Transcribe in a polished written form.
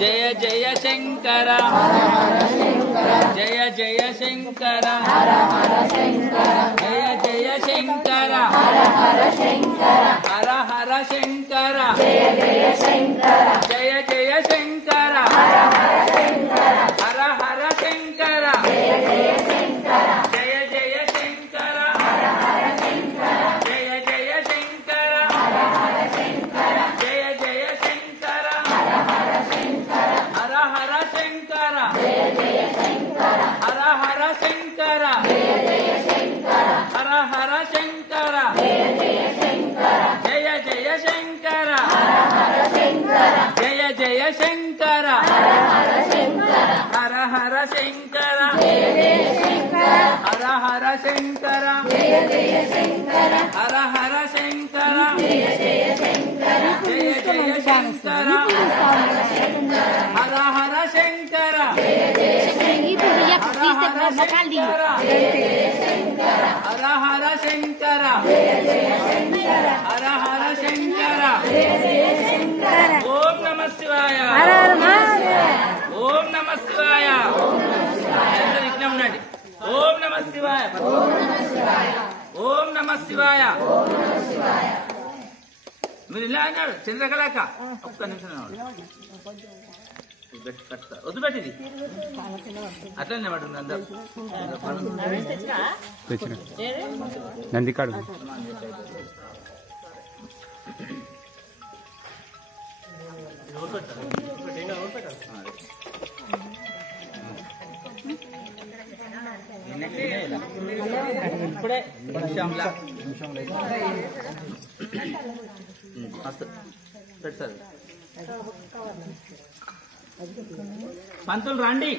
జయ జయ శంకర జయ జయ శంకర జయ జయ శంకర హర హర శంకర జయ జయ శంకర హర హర శంకర జయ జయ శంకర జయ జయ శంకర హర హర శంకర జయ జయ శంకర హర హర శంకర జయ జయ శంకర హర హర శంకర హర హర శంకర జయ జయ శంకర హర హర శంకర జయ జయ శంకర హర హర శంకర జయ జయ శంకర జయ జయ శంకర హర హర శంకర జయ జయ శంకర హర హర శంకర హర హర శంకర జయ జయ శంకర హర హర శంకర జయ జయ శంకర హర హర శంకర జయ జయ శంకర జయ జయ శంకర హర హర శంకర జయ జయ శంకర హర హర శంకర జయ జయ శంకర హర హర శంకర జయ జయ శంకర ఓం నమః శివాయ హర హర మహాదేవ ఓం నమః శివాయ ఓం నమః శివాయ ఇట్లా ఉండండి ఓం నమః శివాయ ఓం నమః శివాయ ఓం నమః శివాయ ఓం నమః శివాయ మీరు ఇలా అన్నాడు చంద్రకళాక ఒక్క నిమిషం వద్దు పెట్టింది అట్లనే పడుతుంది అందరు నందికాడు ఇప్పుడే పంతులు రండి.